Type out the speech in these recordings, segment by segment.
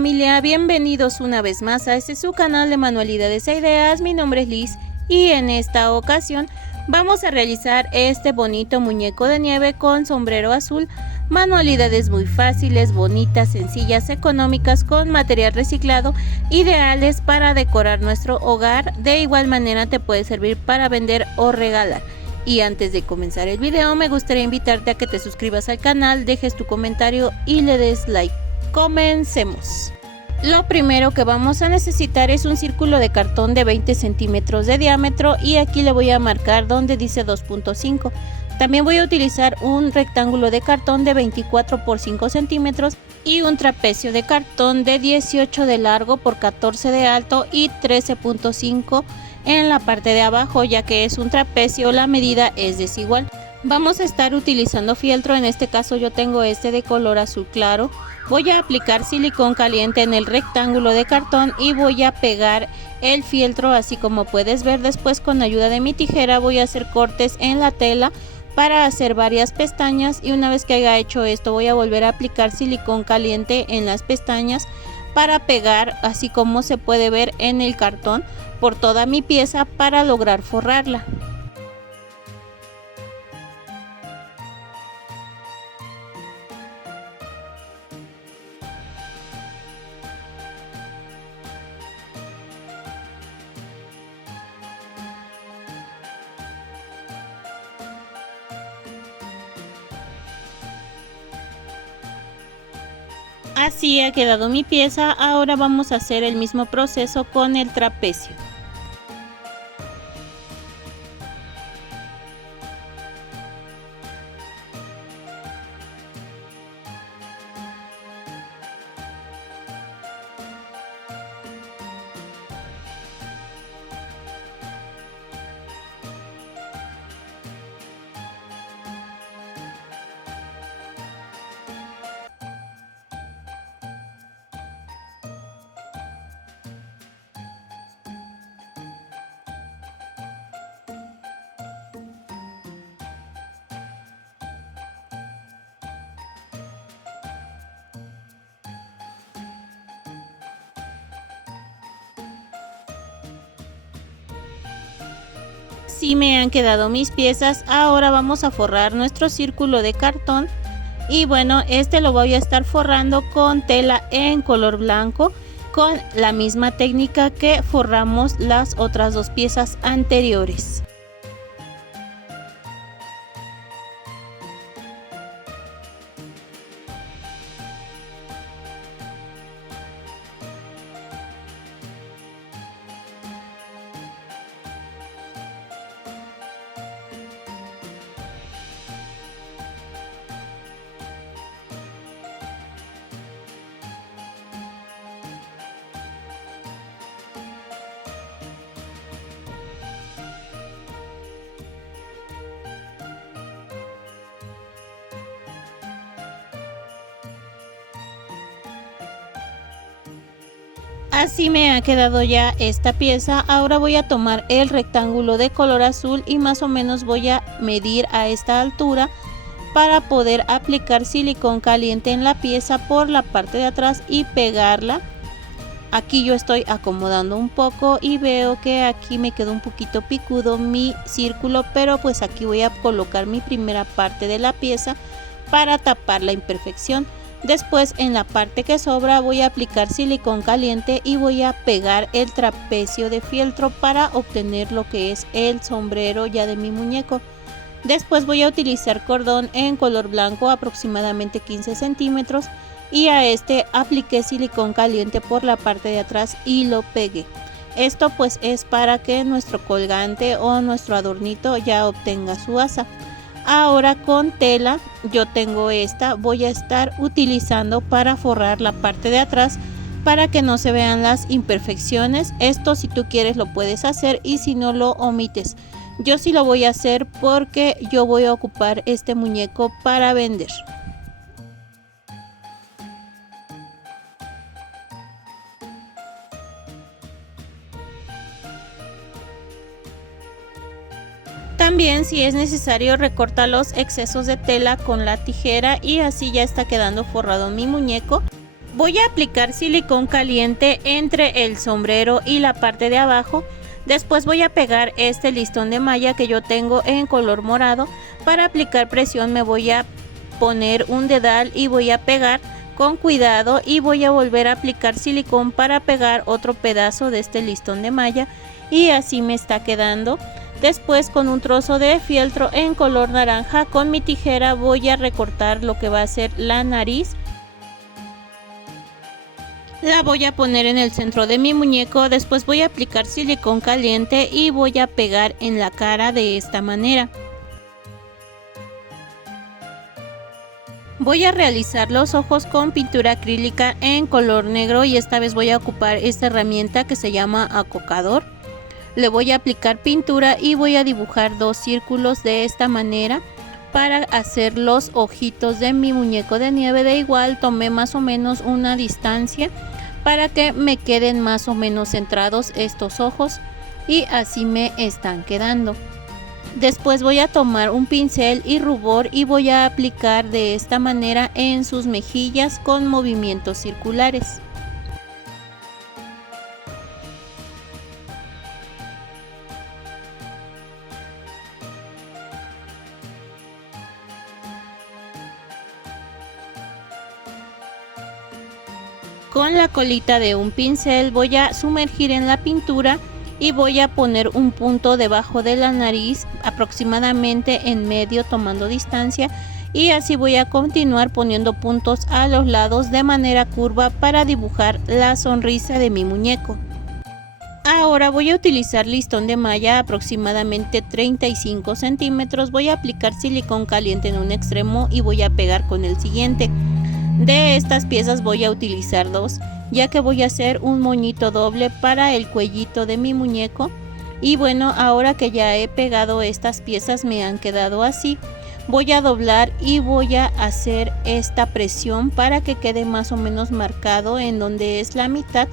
familia, bienvenidos una vez más a este su canal de manualidades e ideas. Mi nombre es Liz y en esta ocasión vamos a realizar este bonito muñeco de nieve con sombrero azul. Manualidades muy fáciles, bonitas, sencillas, económicas, con material reciclado, ideales para decorar nuestro hogar. De igual manera te puede servir para vender o regalar. Y antes de comenzar el video me gustaría invitarte a que te suscribas al canal, dejes tu comentario y le des like. Comencemos. Lo primero que vamos a necesitar es un círculo de cartón de 20 centímetros de diámetro y aquí le voy a marcar donde dice 2.5. También voy a utilizar un rectángulo de cartón de 24 por 5 centímetros y un trapecio de cartón de 18 de largo por 14 de alto y 13.5 en la parte de abajo, ya que es un trapecio la medida es desigual. Vamos a estar utilizando fieltro, en este caso yo tengo este de color azul claro. Voy a aplicar silicón caliente en el rectángulo de cartón y voy a pegar el fieltro así como puedes ver. Después con ayuda de mi tijera voy a hacer cortes en la tela para hacer varias pestañas y una vez que haya hecho esto voy a volver a aplicar silicón caliente en las pestañas para pegar así como se puede ver en el cartón por toda mi pieza para lograr forrarla. Así ha quedado mi pieza. Ahora vamos a hacer el mismo proceso con el trapecio. Así me han quedado mis piezas. Ahora vamos a forrar nuestro círculo de cartón y bueno, este lo voy a estar forrando con tela en color blanco con la misma técnica que forramos las otras dos piezas anteriores. Así me ha quedado ya esta pieza. Ahora voy a tomar el rectángulo de color azul y más o menos voy a medir a esta altura para poder aplicar silicón caliente en la pieza por la parte de atrás y pegarla. Aquí yo estoy acomodando un poco y veo que aquí me quedó un poquito picudo mi círculo, pero pues aquí voy a colocar mi primera parte de la pieza para tapar la imperfección. Después en la parte que sobra voy a aplicar silicón caliente y voy a pegar el trapecio de fieltro para obtener lo que es el sombrero ya de mi muñeco. Después voy a utilizar cordón en color blanco aproximadamente 15 centímetros y a este apliqué silicón caliente por la parte de atrás y lo pegué. Esto pues es para que nuestro colgante o nuestro adornito ya obtenga su asa. Ahora con tela, yo tengo esta, voy a estar utilizando para forrar la parte de atrás para que no se vean las imperfecciones. Esto si tú quieres lo puedes hacer y si no lo omites. Yo sí lo voy a hacer porque yo voy a ocupar este muñeco para vender. También, si es necesario, recorta los excesos de tela con la tijera y así ya está quedando forrado mi muñeco. Voy a aplicar silicón caliente entre el sombrero y la parte de abajo. Después voy a pegar este listón de malla que yo tengo en color morado. Para aplicar presión me voy a poner un dedal y voy a pegar con cuidado, y voy a volver a aplicar silicón para pegar otro pedazo de este listón de malla, y así me está quedando. Después, con un trozo de fieltro en color naranja, con mi tijera voy a recortar lo que va a ser la nariz. La voy a poner en el centro de mi muñeco. Después voy a aplicar silicón caliente y voy a pegar en la cara de esta manera. Voy a realizar los ojos con pintura acrílica en color negro, y esta vez voy a ocupar esta herramienta que se llama acocador. Le voy a aplicar pintura y voy a dibujar dos círculos de esta manera para hacer los ojitos de mi muñeco de nieve. De igual tomé más o menos una distancia para que me queden más o menos centrados estos ojos, y así me están quedando. Después voy a tomar un pincel y rubor y voy a aplicar de esta manera en sus mejillas con movimientos circulares. Con la colita de un pincel voy a sumergir en la pintura y voy a poner un punto debajo de la nariz, aproximadamente en medio, tomando distancia, y así voy a continuar poniendo puntos a los lados de manera curva para dibujar la sonrisa de mi muñeco. Ahora voy a utilizar listón de malla aproximadamente 35 centímetros. Voy a aplicar silicón caliente en un extremo y voy a pegar con el siguiente. De estas piezas voy a utilizar dos, ya que voy a hacer un moñito doble para el cuellito de mi muñeco. Y bueno, ahora que ya he pegado estas piezas, me han quedado así. Voy a doblar y voy a hacer esta presión para que quede más o menos marcado en donde es la mitad.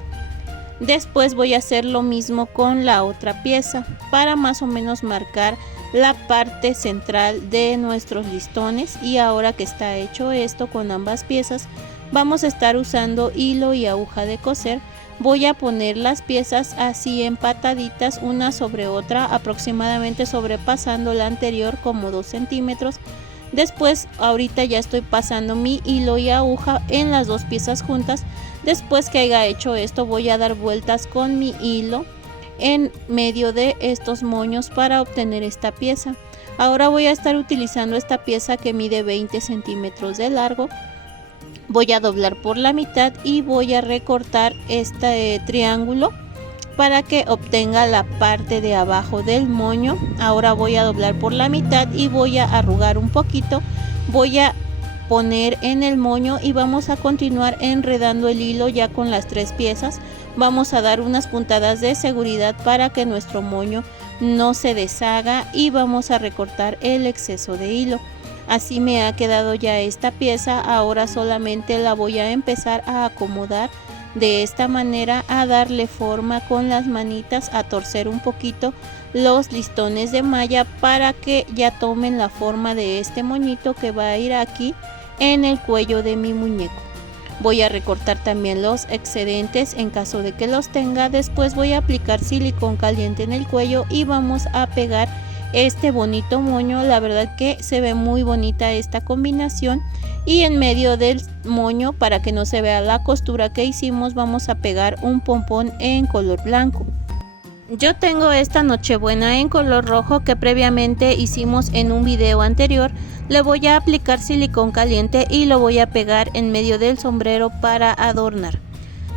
Después voy a hacer lo mismo con la otra pieza para más o menos marcar la parte central de nuestros listones. Y ahora que está hecho esto con ambas piezas, vamos a estar usando hilo y aguja de coser. Voy a poner las piezas así empataditas una sobre otra, aproximadamente sobrepasando la anterior como 2 centímetros. Después, ahorita ya estoy pasando mi hilo y aguja en las dos piezas juntas. Después que haya hecho esto, voy a dar vueltas con mi hilo en medio de estos moños para obtener esta pieza. Ahora voy a estar utilizando esta pieza que mide 20 centímetros de largo. Voy a doblar por la mitad y voy a recortar este triángulo para que obtenga la parte de abajo del moño. Ahora voy a doblar por la mitad y voy a arrugar un poquito. Voy a poner en el moño y vamos a continuar enredando el hilo ya con las tres piezas. Vamos a dar unas puntadas de seguridad para que nuestro moño no se deshaga, y vamos a recortar el exceso de hilo. Así me ha quedado ya esta pieza. Ahora solamente la voy a empezar a acomodar de esta manera, a darle forma con las manitas, a torcer un poquito los listones de malla para que ya tomen la forma de este moñito que va a ir aquí en el cuello de mi muñeco. Voy a recortar también los excedentes en caso de que los tenga. Después voy a aplicar silicón caliente en el cuello y vamos a pegar este bonito moño. La verdad que se ve muy bonita esta combinación. Y en medio del moño, para que no se vea la costura que hicimos, vamos a pegar un pompón en color blanco. Yo tengo esta Nochebuena en color rojo que previamente hicimos en un video anterior. Le voy a aplicar silicón caliente y lo voy a pegar en medio del sombrero para adornar.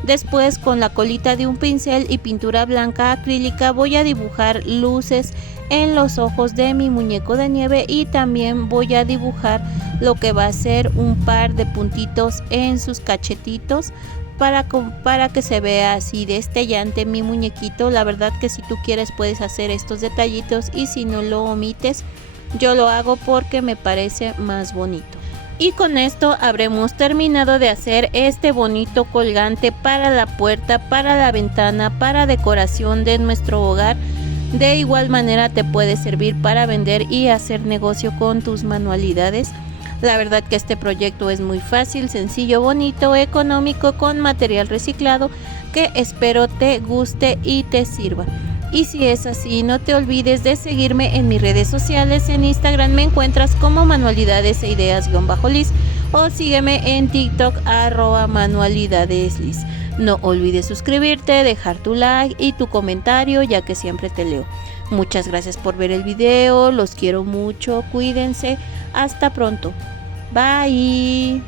Después, con la colita de un pincel y pintura blanca acrílica, voy a dibujar luces en los ojos de mi muñeco de nieve, y también voy a dibujar lo que va a ser un par de puntitos en sus cachetitos para que se vea así destellante mi muñequito. La verdad que si tú quieres puedes hacer estos detallitos, y si no lo omites, yo lo hago porque me parece más bonito. Y con esto habremos terminado de hacer este bonito colgante para la puerta, para la ventana, para decoración de nuestro hogar. De igual manera te puede servir para vender y hacer negocio con tus manualidades. La verdad que este proyecto es muy fácil, sencillo, bonito, económico, con material reciclado que espero te guste y te sirva. Y si es así, no te olvides de seguirme en mis redes sociales. En Instagram me encuentras como manualidades e ideas-lis o sígueme en TikTok @manualidadeslis. No olvides suscribirte, dejar tu like y tu comentario, ya que siempre te leo. Muchas gracias por ver el video, los quiero mucho, cuídense, hasta pronto. Bye.